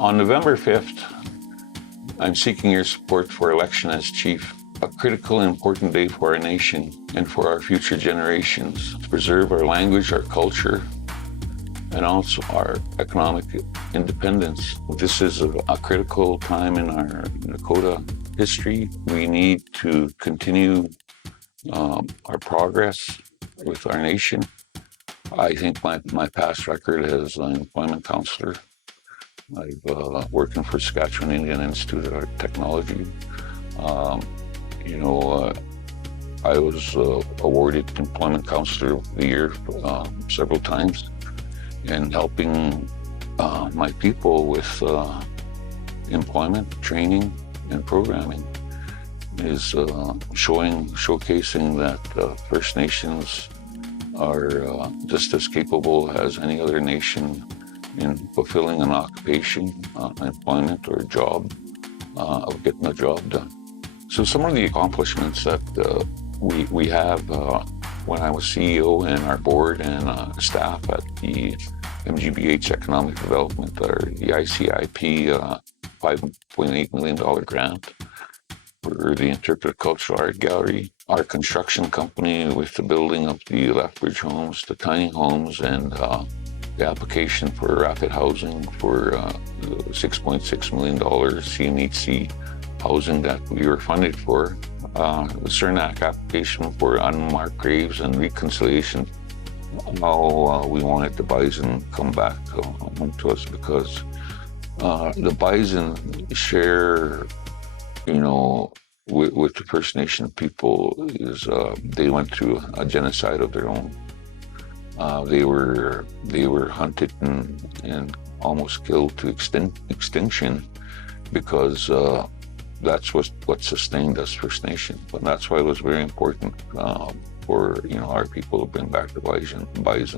On November 5th, I'm seeking your support for election as chief, a critical and important day for our nation and for our future generations to preserve our language, our culture, and also our economic independence. This is a critical time in our Dakota history. We need to continue our progress with our nation. I think my past record as an employment counselor, I've working for Saskatchewan Indian Institute of Technology. I was awarded Employment Counselor of the Year several times, and helping my people with employment, training, and programming is showcasing that First Nations are just as capable as any other nation in fulfilling an occupation, employment, or a job, of getting a job done. So some of the accomplishments that we have when I was CEO and our board and staff at the MGBH Economic Development, or the ICIP $5.8 million grant for the Interpretive Cultural Art Gallery, our construction company with the building of the Lethbridge homes, the tiny homes, and the application for rapid housing for $6.6 million CMHC housing that we were funded for. The CERNAC application for unmarked graves and reconciliation. Now we wanted the bison come back home to us because the bison share, with the First Nation people is they went through a genocide of their own. They were hunted and almost killed to extinction because that's what sustained us, First Nation. But that's why it was very important for our people to bring back the bison,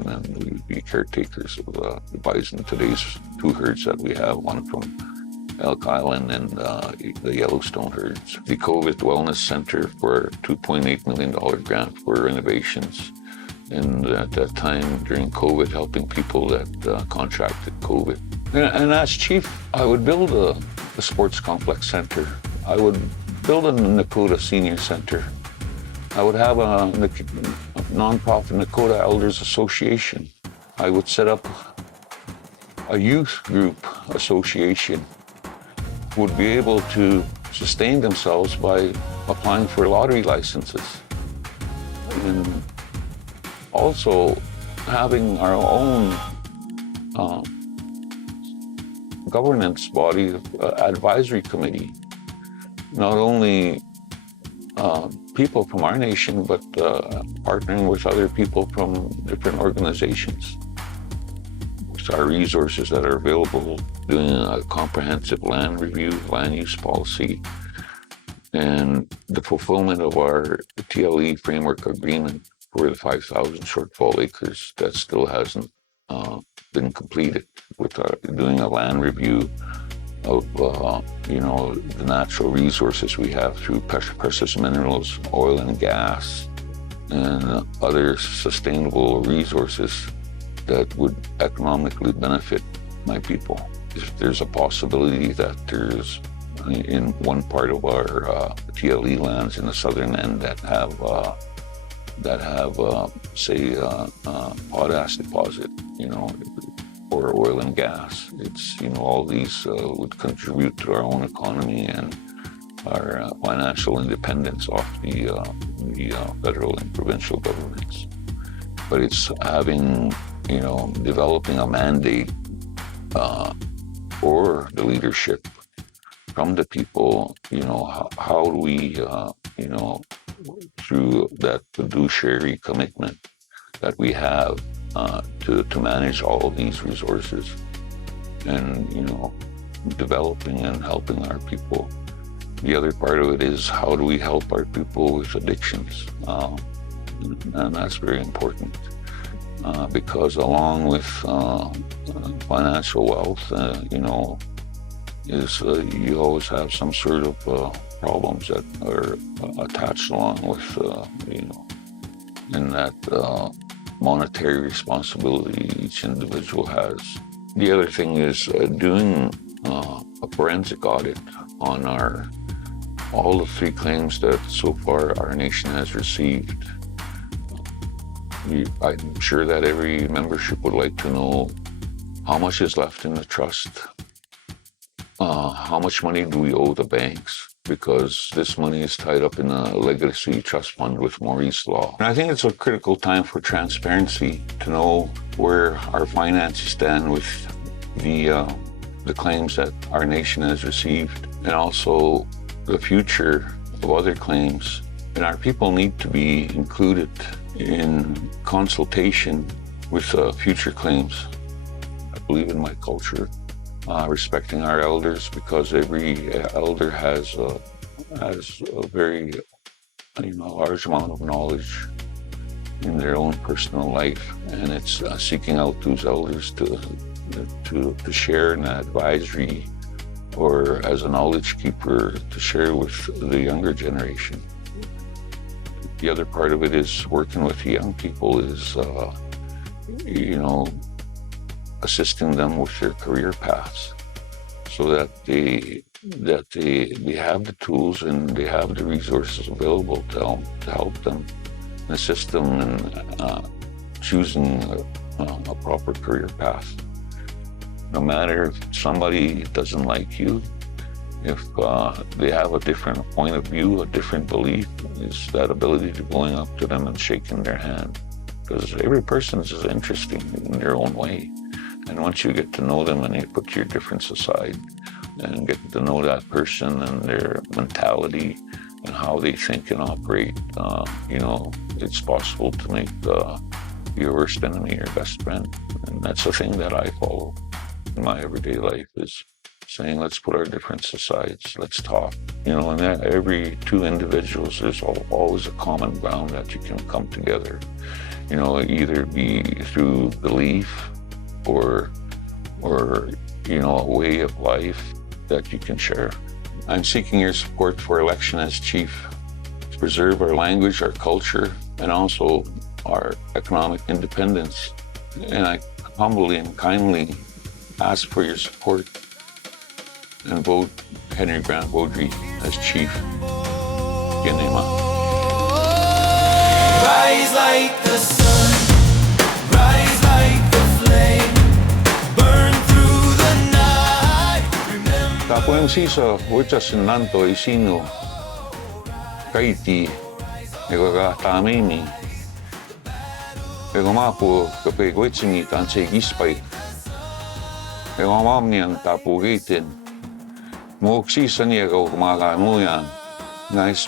and we would be caretakers of the bison. Today's two herds that we have, one from Elk Island and the Yellowstone herds. The COVID Wellness Center for $2.8 million grant for renovations. And at that time during COVID, helping people that contracted COVID. And as chief, I would build a sports complex center. I would build a Nakota Senior Center. I would have a nonprofit Nakota Elders Association. I would set up a youth group association who would be able to sustain themselves by applying for lottery licenses. And also having our own governance body, advisory committee, not only people from our nation, but partnering with other people from different organizations. With our resources that are available, doing a comprehensive land review, land use policy, and the fulfillment of our TLE framework agreement for the 5,000 shortfall acres that still hasn't been completed, with doing a land review of the natural resources we have through precious minerals, oil and gas, and other sustainable resources that would economically benefit my people. If there's a possibility that there's in one part of our TLE lands in the southern end that have say potash deposit, or oil and gas. It's, all these would contribute to our own economy and our financial independence off the federal and provincial governments. But it's having, developing a mandate for the leadership from the people, how do we, through that fiduciary commitment that we have to manage all of these resources and, developing and helping our people. The other part of it is how do we help our people with addictions? And that's very important because along with financial wealth, is you always have some sort of problems that are attached along with, in that monetary responsibility each individual has. The other thing is doing forensic audit on all the 3 claims that so far our nation has received. I'm sure that every membership would like to know how much is left in the trust, how much money do we owe the banks, because this money is tied up in a legacy trust fund with Maurice Law. And I think it's a critical time for transparency to know where our finances stand with the claims that our nation has received, and also the future of other claims. And our people need to be included in consultation with future claims. I believe in my culture, respecting our elders, because every elder has a very large amount of knowledge in their own personal life, and it's seeking out those elders to share an advisory or as a knowledge keeper to share with the younger generation. The other part of it is working with the young people is, assisting them with their career paths, so that they have the tools and they have the resources available to help them and assist them in choosing a proper career path. No matter if somebody doesn't like you, if they have a different point of view, a different belief, is that ability to going up to them and shaking their hand. Because every person is interesting in their own way. And once you get to know them and you put your difference aside and get to know that person and their mentality and how they think and operate, it's possible to make your worst enemy your best friend. And that's the thing that I follow in my everyday life, is saying, let's put our difference aside, let's talk. And that every 2 individuals, there's always a common ground that you can come together. Either be through belief or a way of life that you can share. I'm seeking your support for election as chief to preserve our language, our culture, and also our economic independence. And I humbly and kindly ask for your support and vote Henry Grant Beaudry as chief. Yanema. Rise like the sun, rise like the flame, burn through the night. Tapoem sisa uitasin nanto isino kaiti ego ga tamimi ego mapu kape goitsimi tanse gispai ego mamnian tapu geitin moksisa niego kumaga muyan ngais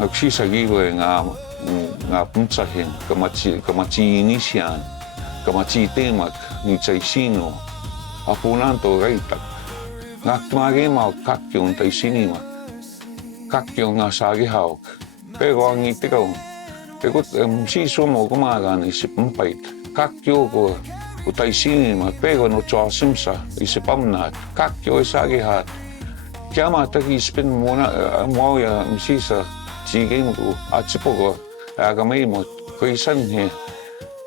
aksisa giwe nga puntsahin kamachi inisian kamachi temak ni tsaisino apunanto gaitak ngakmagema kakyon taisinima kakyon nga sagihauk pero ang itikaw pero siso mo kumagan isipampait kakyo ko utaisinima pero no tsasimsa isipamnat kakyo isagihat kiama tagispin muna moya sisa sigin ko at sipogo agamay mo kaisan he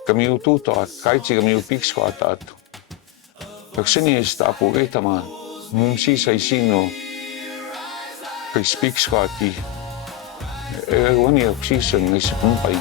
kami ututo at kahit si kami upix ko at pagsini istapo kay taman mumsi sa isino kay speaks ko ati wani ako season ng isipampay